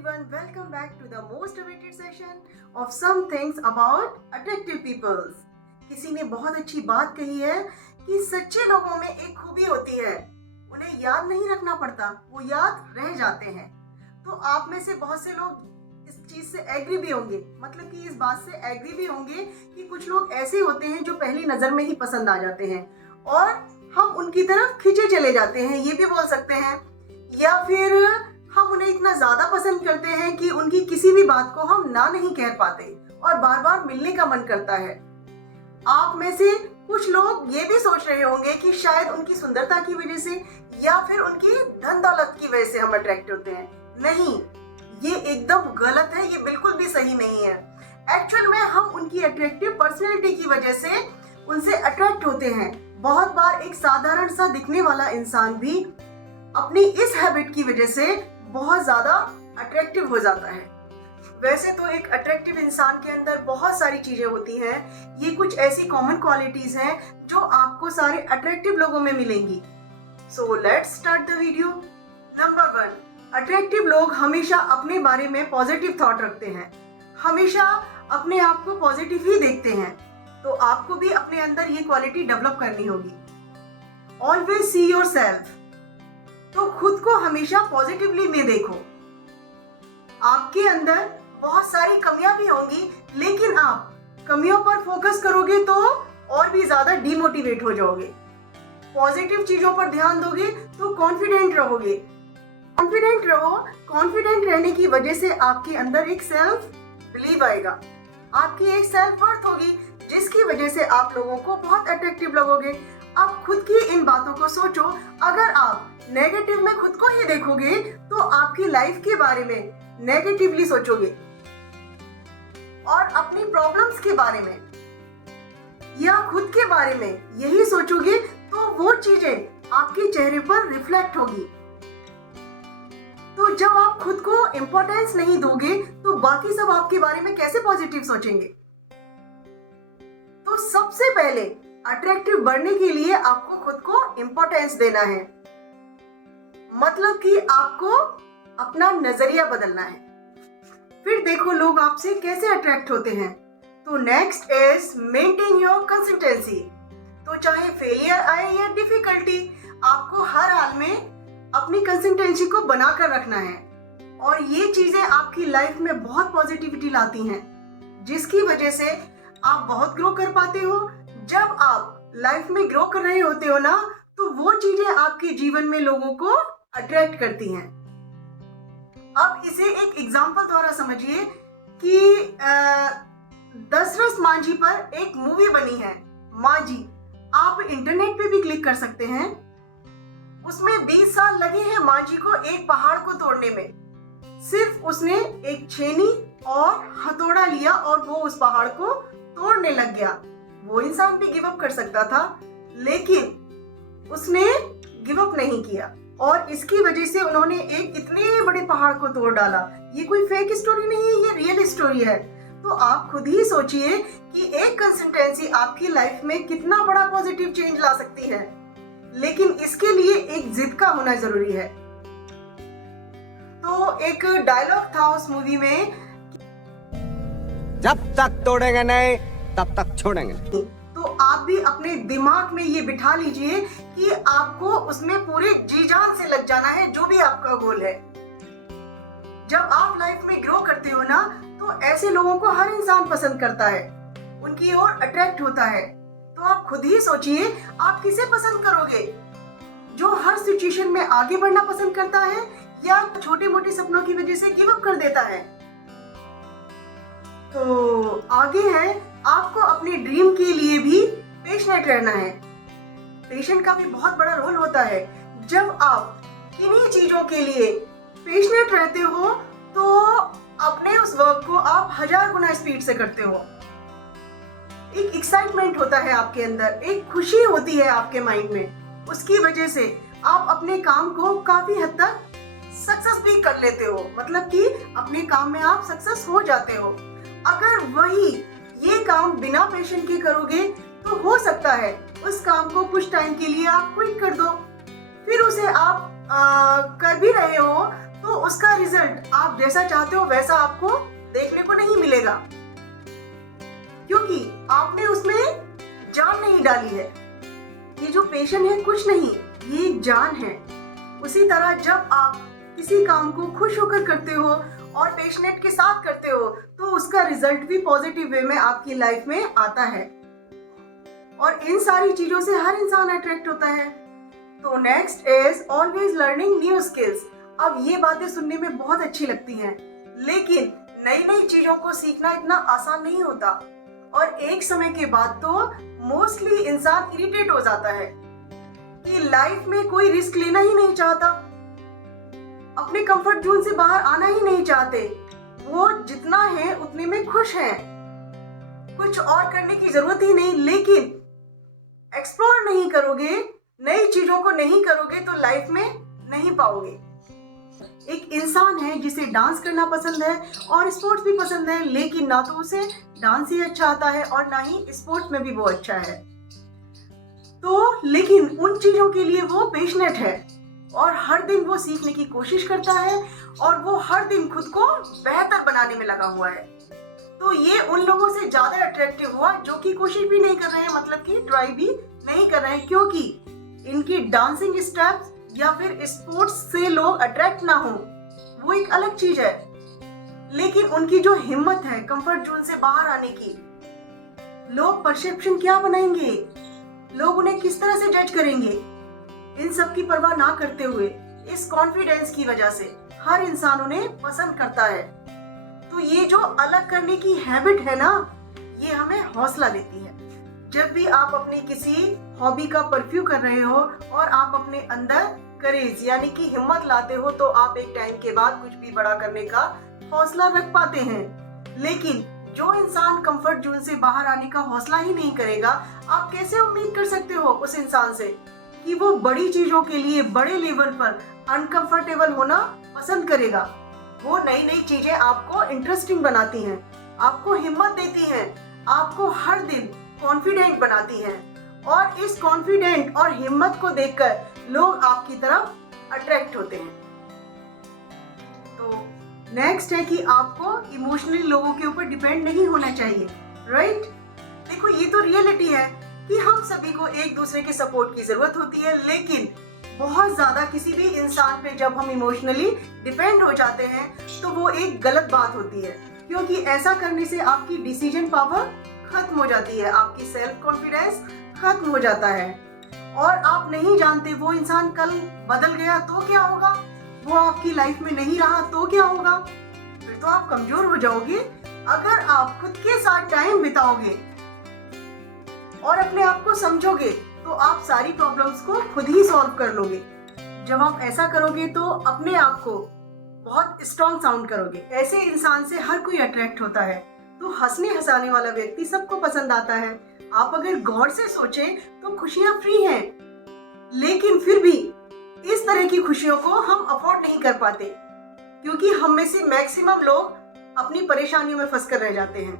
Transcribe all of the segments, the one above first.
everyone, welcome back to the most awaited session of some things about attractive peoples. किसी ने बहुत अच्छी बात कही है कि सच्चे लोगों में एक खूबी होती है, उन्हें याद नहीं रखना पड़ता, वो याद रह जाते हैं। तो आप में से बहुत से लोग इस चीज से एग्री भी होंगे, मतलब कि इस बात से एग्री भी होंगे कि कुछ लोग ऐसे होते हैं जो पहली नजर में ही पसंद आ जाते हैं और हम उनकी तरफ खींचे चले जाते हैं, ये भी बोल सकते हैं। या फिर हम उन्हें इतना ज्यादा पसंद करते हैं कि उनकी किसी भी बात को हम ना नहीं कह पाते और बार बार मिलने का मन करता है। आप में से कुछ लोग ये भी सोच रहे होंगे कि शायद उनकी सुंदरता की वजह से या फिर उनकी धन दौलत की वजह से हम अट्रैक्ट होते हैं। नहीं, ये एकदम गलत है, ये बिल्कुल भी सही नहीं है। एक्चुअल में हम उनकी अट्रैक्टिव पर्सनैलिटी की वजह से उनसे अट्रैक्ट होते हैं। बहुत बार एक साधारण सा दिखने वाला इंसान भी अपनी इस हैबिट की वजह से बहुत ज्यादा अट्रैक्टिव हो जाता है। वैसे तो एक अट्रैक्टिव इंसान के अंदर बहुत सारी चीजें होती हैं। ये कुछ ऐसी कॉमन क्वालिटीज हैं जो आपको सारे अट्रैक्टिव लोगों में मिलेंगी। So let's start the video. Number 1, attractive लोग हमेशा अपने बारे में पॉजिटिव थॉट रखते हैं, हमेशा अपने आप को पॉजिटिव ही देखते हैं। तो आपको भी अपने अंदर ये क्वालिटी डेवलप करनी होगी। ऑलवेज सी योर सेल्फ, तो खुद को हमेशा पॉजिटिवली में देखो। आपके अंदर बहुत सारी कमियां भी होंगी, लेकिन आप कमियों पर फोकस करोगे तो और भी ज्यादा डिमोटिवेट हो जाओगे। पॉजिटिव चीजों पर ध्यान दोगे तो कॉन्फिडेंट रहोगे। कॉन्फिडेंट रहो, कॉन्फिडेंट रहने की वजह से आपके अंदर एक सेल्फ बिलीव आएगा, आपकी एक सेल्फ वर्थ होगी, जिसकी वजह से आप लोगों को बहुत अट्रैक्टिव लगोगे। अब खुद की इन बातों को सोचो। अगर आप नेगेटिव में खुद को ही देखोगे तो आपकी लाइफ के बारे में नेगेटिवली सोचोगे और अपनी प्रॉब्लम्स के बारे में या खुद के बारे में यही सोचोगे तो वो चीजें आपके चेहरे पर रिफ्लेक्ट होगी। तो जब आप खुद को इंपॉर्टेंस नहीं दोगे तो बाकी सब आपके बारे में कैसे पॉजिटिव सोचेंगे। तो सबसे पहले अट्रैक्टिव बढ़ने के लिए आपको खुद को इंपॉर्टेंस देना है, मतलब कि आपको अपना नजरिया बदलना है। फिर देखो लोग आपसे कैसे अट्रैक्ट होते हैं। तो next is maintain your consistency. तो चाहे फेलियर आए या डिफिकल्टी, आपको हर हाल में अपनी कंसिस्टेंसी को बनाकर रखना है और ये चीजें आपकी लाइफ में बहुत पॉजिटिविटी लाती हैं, जिसकी वजह से आप बहुत ग्रो कर पाते हो। जब आप लाइफ में ग्रो कर रहे होते हो ना, तो वो चीजें आपके जीवन में लोगों को अट्रैक्ट करती हैं। अब इसे एक एग्जांपल द्वारा समझिए कि दशरथ मांझी पर एक मूवी बनी है, मांझी। आप इंटरनेट पे भी क्लिक कर सकते हैं। उसमें 20 साल लगे हैं मांझी को एक पहाड़ को तोड़ने में। सिर्फ उसने एक छेनी और हथौड़ा लिया और वो उस पहाड़ को तोड़ने लग गया। वो इंसान भी गिव अप कर सकता था, लेकिन उसने गिव अप नहीं किया और इसकी वजह से उन्होंने एक इतने बड़े पहाड़ को तोड़ डाला। ये कोई फेक स्टोरी नहीं है, ये रियल स्टोरी है। तो आप खुद ही सोचिए कि एक कंसिस्टेंसी आपकी लाइफ में कितना बड़ा पॉजिटिव चेंज ला सकती है, लेकिन इसके लिए एक जिद का होना जरूरी है। तो एक डायलॉग था उस मूवी में, जब तक तोड़ेंगे नहीं तब तक छोड़ेंगे। तो आप भी अपने दिमाग में ये बिठा लीजिए कि आपको उसमें पूरे जी जान से लग जाना है, जो भी आपका गोल है। जब आप लाइफ में ग्रो करते हो ना, तो ऐसे लोगों को हर इंसान पसंद करता है, उनकी ओर अट्रैक्ट होता है। तो आप खुद ही सोचिए आप किसे पसंद करोगे, जो हर सिचुएशन में आगे बढ़ना पसंद करता है या छोटे मोटे सपनों की वजह से गिव अप कर देता है। तो आगे है, आपको अपने ड्रीम के लिए भी पेशेंट रहना है। पेशेंट का भी बहुत बड़ा रोल होता है। जब आप किन्हीं चीजों के लिए पेशेंट रहते हो तो अपने उस वर्क को आप 1000 गुना स्पीड से करते हो। एक एक्साइटमेंट होता है आपके अंदर, एक खुशी होती है आपके माइंड में, उसकी वजह से आप अपने काम को काफी हद तक सक्सेस भी कर लेते हो, मतलब कि अपने काम में आप सक्सेस हो जाते हो। अगर वही ये काम बिना पेशेंट के करोगे तो हो सकता है उस काम को कुछ टाइम के लिए आप क्विट कर दो, फिर उसे आप कर भी रहे हो तो तो उसका रिजल्ट आप जैसा चाहते हो वैसा आपको देखने को नहीं मिलेगा, क्योंकि आपने उसमें जान नहीं डाली है। ये जो पैशन है कुछ नहीं, ये एक जान है। उसी तरह जब आप किसी काम को खुश होकर करते हो और पैशनेट के साथ करते हो तो उसका रिजल्ट भी पॉजिटिव वे में आपकी लाइफ में आता है, और इन सारी चीजों से हर इंसान अट्रैक्ट होता है। तो next is always learning new skills. अब ये बातें सुनने में बहुत अच्छी लगती हैं, लेकिन नई नई चीजों को सीखना इतना आसान नहीं होता, और एक समय के बाद तो मोस्टली इंसान इरिटेट हो जाता है कि लाइफ में कोई रिस्क लेना ही नहीं चाहता, अपने कंफर्ट जोन से बाहर आना ही नहीं चाहते। वो जितना है उतने में खुश हैं, कुछ और करने की जरूरत ही नहीं। लेकिन एक्सप्लोर नहीं करोगे, नई चीजों को नहीं करोगे तो लाइफ में नहीं पाओगे। एक इंसान है जिसे डांस करना पसंद है और स्पोर्ट्स भी पसंद है, लेकिन ना तो उसे डांस ही अच्छा आता है और ना ही स्पोर्ट्स में भी वो अच्छा है। तो लेकिन उन चीजों के लिए वो पैशनेट है और हर दिन वो सीखने की कोशिश करता है और वो हर दिन खुद को बेहतर बनाने में लगा हुआ है। तो ये उन लोगों से ज्यादा अट्रैक्टिव हुआ जो कि कोशिश भी नहीं कर रहे हैं, मतलब कि ट्राई भी नहीं कर रहे हैं, क्योंकि इनकी डांसिंग स्टेप्स या फिर स्पोर्ट्स से लोग अट्रैक्ट ना हो वो एक अलग चीज है, लेकिन उनकी जो हिम्मत है कंफर्ट जोन से बाहर आने की, लोग परसेप्शन क्या बनाएंगे, लोग उन्हें किस तरह से जज करेंगे, इन सब की परवाह ना करते हुए इस कॉन्फिडेंस की वजह से हर इंसान उन्हें पसंद करता है। तो ये जो अलग करने की हैबिट है ना, ये हमें हौसला देती है। जब भी आप अपनी किसी हॉबी का परफ्यू कर रहे हो और आप अपने अंदर करेज यानी कि हिम्मत लाते हो, तो आप एक टाइम के बाद कुछ भी बड़ा करने का हौसला रख पाते हैं। लेकिन जो इंसान कंफर्ट जोन से बाहर आने का हौसला ही नहीं करेगा, आप कैसे उम्मीद कर सकते हो उस इंसान से कि वो बड़ी चीजों के लिए बड़े लेवल पर अनकंफर्टेबल होना पसंद करेगा। वो नई नई चीजें आपको इंटरेस्टिंग बनाती हैं, आपको हिम्मत देती हैं, आपको हर दिन कॉन्फिडेंट बनाती हैं, और इस कॉन्फिडेंट और हिम्मत को देखकर लोग आपकी तरफ अट्रैक्ट होते हैं। तो नेक्स्ट है कि आपको इमोशनली लोगों के ऊपर डिपेंड नहीं होना चाहिए, राइट? देखो, ये तो रियलिटी है कि हम सभी को एक दूसरे के सपोर्ट की जरूरत होती है, लेकिन बहुत ज्यादा किसी भी इंसान पे जब हम इमोशनली डिपेंड हो जाते हैं तो वो एक गलत बात होती है, क्योंकि ऐसा करने से आपकी डिसीजन पावर खत्म हो जाती है, आपकी सेल्फ कॉन्फिडेंस खत्म हो जाता है, और आप नहीं जानते वो इंसान कल बदल गया तो क्या होगा, वो आपकी लाइफ में नहीं रहा तो क्या होगा। फिर तो आप कमजोर हो जाओगे। अगर आप खुद के साथ टाइम बिताओगे और अपने आप को समझोगे तो आप सारी प्रॉब्लम्स को खुद ही सॉल्व कर लोगे। जब आप ऐसा करोगे तो अपने आप को बहुत स्ट्रॉन्ग साउंड करोगे। ऐसे इंसान से हर कोई अट्रैक्ट होता है। तो हंसने हंसाने वाला व्यक्ति सबको पसंद आता है। आप अगर गौर से सोचें तो खुशियां फ्री हैं, लेकिन फिर भी इस तरह की खुशियों को हम अफोर्ड नहीं कर पाते, क्योंकि हम में से मैक्सिमम लोग अपनी परेशानियों में फंस कर रह जाते हैं,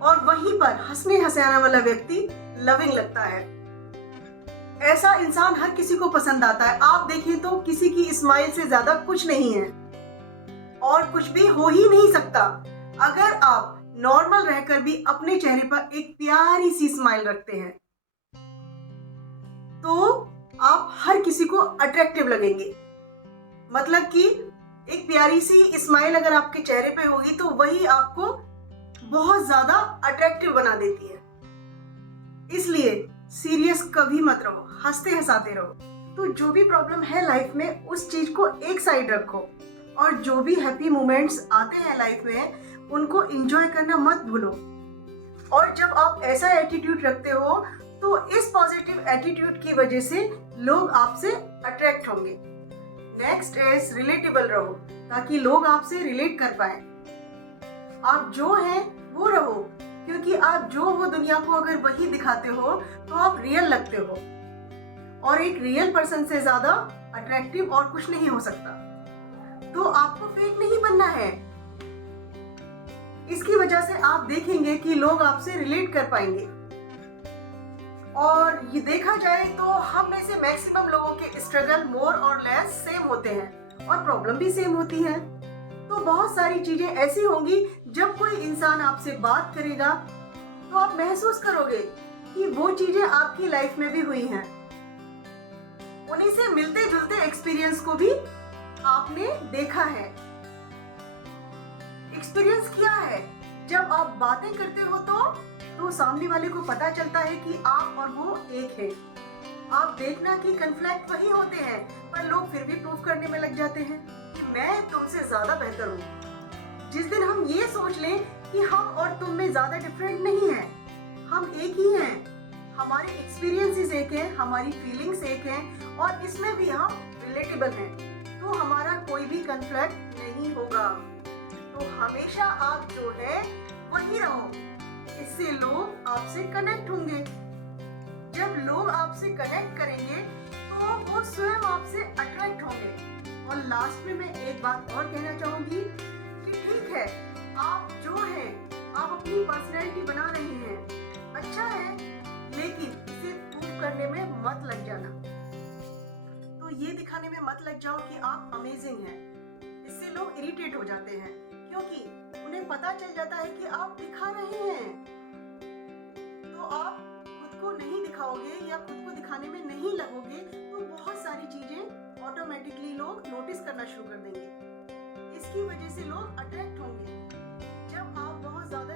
और वहीं पर हंसने हंसाने वाला व्यक्ति लविंग लगता है। ऐसा इंसान हर किसी को पसंद आता है। आप देखें तो किसी की स्माइल से ज्यादा कुछ नहीं है, और कुछ भी हो ही नहीं सकता अगर आप नॉर्मल रहकर भी अपने चेहरे पर एक प्यारी सी स्माइल रखते हैं, तो आप हर किसी को अट्रैक्टिव लगेंगे। मतलब कि एक प्यारी सी स्माइल अगर आपके चेहरे पे होगी तो वही आपको बहुत ज्यादा अट्रैक्टिव बना देती है। इसलिए सीरियस कभी मत रहो, हंसते हंसाते रहो। तो जो भी प्रॉब्लम है लाइफ में उस चीज को एक साइड रखो, और जो भी हैप्पी मोमेंट्स आते हैं लाइफ में उनको एंजॉय करना मत भूलो। और जब आप ऐसा एटीट्यूड रखते हो तो इस पॉजिटिव एटीट्यूड की वजह से लोग आपसे अट्रैक्ट होंगे। नेक्स्ट इज रिलेटेबल रहो, ताकि लोग आपसे रिलेट कर पाए। आप जो हैं वो रहो, क्योंकि आप जो हो दुनिया को अगर वही दिखाते हो तो आप रियल लगते हो, और एक रियल पर्सन से ज्यादा अट्रैक्टिव और कुछ नहीं हो सकता। तो आपको फेक नहीं बनना है। इसकी वजह से आप देखेंगे कि लोग आपसे रिलेट कर पाएंगे। और ये देखा जाए तो हम में से मैक्सिमम लोगों के स्ट्रगल मोर और लेस सेम होते हैं, और प्रॉब्लम भी सेम होती है। तो बहुत सारी चीजें ऐसी होंगी, जब कोई इंसान आपसे बात करेगा तो आप महसूस करोगे कि वो चीजें आपकी लाइफ में भी हुई हैं। उन्हीं से मिलते जुलते एक्सपीरियंस को भी आपने देखा है, एक्सपीरियंस किया है। जब आप बातें करते हो तो सामने वाले को पता चलता है कि आप और वो एक है। आप देखना कि कन्फ्लिक्ट वही होते हैं, पर लोग फिर भी प्रूव करने में लग जाते हैं कि मैं तुमसे ज्यादा बेहतर हूँ। जिस दिन हम ये सोच लें कि हम और तुम में ज्यादा डिफरेंट नहीं है, हम एक ही हैं, हमारे एक्सपीरियंसेस एक हैं, हमारी फीलिंग्स एक हैं और इसमें भी हम रिलेटेबल हैं, तो हमारा कोई भी कन्फ्लिक्ट नहीं होगा। तो हमेशा आप जो है वही रहो, इससे लोग आपसे कनेक्ट होंगे। जब लोग आपसे कनेक्ट करेंगे तो वो स्वयं आपसे अट्रैक्ट होंगे। और लास्ट में मैं एक बात और कहना चाहूंगी कि ठीक है, आप जो है आप अपनी पर्सनैलिटी बना रहे हैं, अच्छा है, लेकिन इसे प्रूव करने में मत लग जाना। तो ये दिखाने में मत लग जाओ कि आप अमेजिंग हैं। इससे लोग इरिटेट हो जाते हैं, क्योंकि उन्हें पता चल जाता है कि आप दिखा रहे हैं। तो आप खुद को नहीं दिखाओगे या खुद को दिखाने में नहीं लगोगे तो बहुत सारी चीजें ऑटोमेटिकली लोग नोटिस करना शुरू कर देंगे। इसकी वजह से लोग अट्रैक्ट होंगे। जब आप बहुत ज्यादा